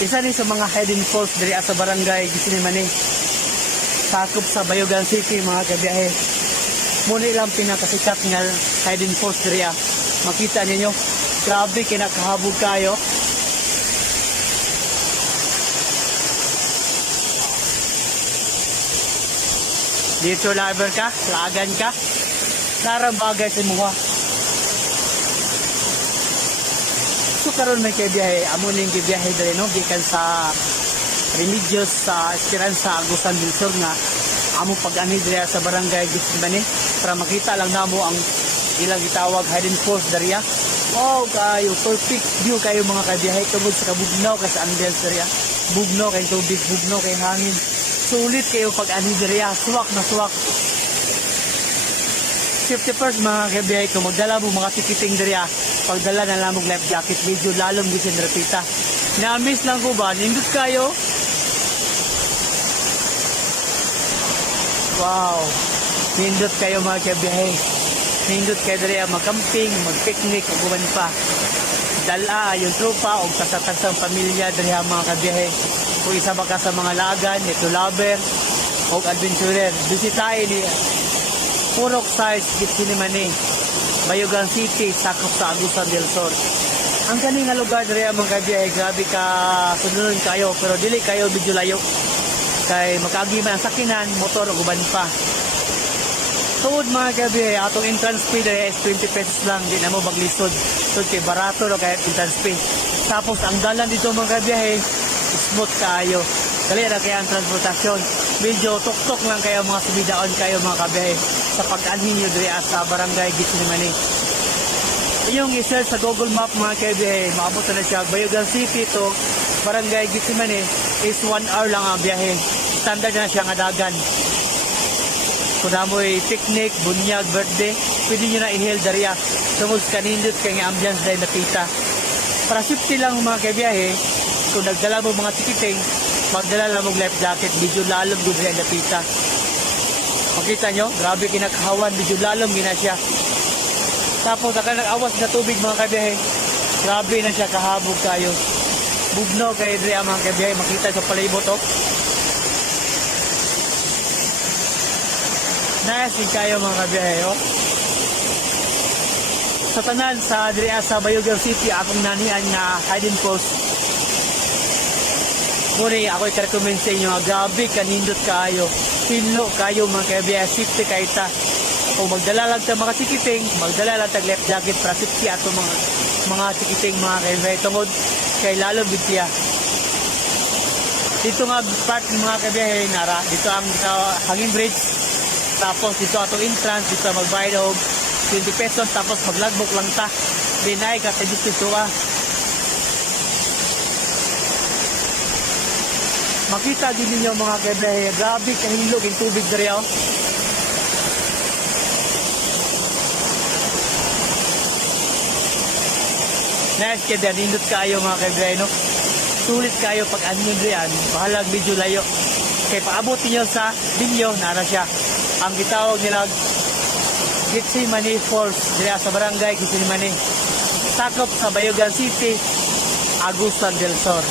Isa ni sa mga hidden falls diri sa barangay Gisinimani. Sakop sa Bayugan City mga kabiyahe. Muna ilang pinakasikat nga hidden falls diri. Makita ninyo, grabe kinakahabog kayo. Dito laber ka, lagan ka. Sarang bagay sa muha. So karon may kibiyahe, amo ning gibiyahe diri no gikan sa religious sa Esperanza Agusan del Sur nga amo pag-ani diri sa barangay Gisinimani para makita lang namo ang ilang gitawag hidden falls diri. Wow, kayo perfect view kayo mga kabiyahe tungod sa kabugnaw kasi ambience diri. Bugnaw kay tubig, bugnaw kay hangin. Sulit kayo pag-ani diri, suwak na suwak. Safety first mga kabiyahe, kung magdala mo mga tikiting diri, pagdala na lang mong life jacket, medyo lalong gisin repita. Na-miss lang ko ba? Nindot kayo? Wow! Nindot kayo mga kabiyahe. Nindot kayo diri, mag-camping, mag-picnic, uguman pa. Dala, yung tropa, o kasatagsang pamilya diri mga kabiyahe. Kung isa ba ka sa mga lagan, ito lover, o adventurer, bisitahin niya. Purok size Gisinimani, Bayugan City, sakop sa Agusan del Sur. Ang kaning nga lugar diri mga kabiyahe, grabe ka sunod kayo pero dili kayo medyo layo. Kay makagi man ang sakinan, motor ug uban pa. Tuod mga kabiyahe, atong entrance fee diri is 20 pesos lang, di na mo maglisod. So kay barato ro kay entrance fee. Tapos ang dalan dito mga kabiyahe, smooth kayo. Dali ra kay ang transportasyon. Medyo tok-tok lang kayo mga subidaon kayo mga kabiyahe sa pag-anhin nyo diri sa barangay Gisinimani. Yung i-search sa Google Map mga kabiyahe, maabot na siya Bayugan City to barangay Gisinimani is 1 hour lang ang biyahe. Standard na siya nga dagan. Kung namoy picnic, bunyag, birthday, pwede nyo na inhale dariya. Tungod kanindot kay nga ambience dahil nakita. Para safety lang mga kabiyahe, kung nagdala mo mga tikiting, magdala lang mong life jacket, medyo lalong gudri ang napita. Makita nyo, grabe kinakahawan, medyo lalong gina siya. Tapos naka nag-awas na tubig mga kabiyahe, grabe na siya, kahabog kayo. Bugno kayo diri ang mga kabiyahe, makita sa palibot oh. Nice kayo mga kabiyahe oh. Sa tanan sa diri sa Bayugan City, akong nanian na hidden falls. Muli, ako i-recommend sa inyo, grabe, kanindot kayo. Pino kayo mga kabiyahe, safety kayo ta. Kung magdala lang ta mga tikiting, magdala lang ta life jacket para safety ato mga tikiting mga kabiyahe. Tungod, kay lalo bitya. Dito nga part ng mga kabiyahe, nara, dito ang hanging bridge. Tapos dito ato entrance, dito magbayad og 20 pesos, tapos maglagbok lang ta. Binay ka sa dito Makita din ninyo mga kabiyahe, grabe kahilog yung tubig diri oh. Nice kabiyahe, nindot kayo mga kabiyahe no. Sulit kayo pag anyo diriyan, bahalag medyo layo. Kaya paabot niyo sa binyo, nara siya. Ang gitawag nila Gisinimani Falls, diri sa barangay Gisinimani. Sakop sa Bayugan City, Agusan del Sur.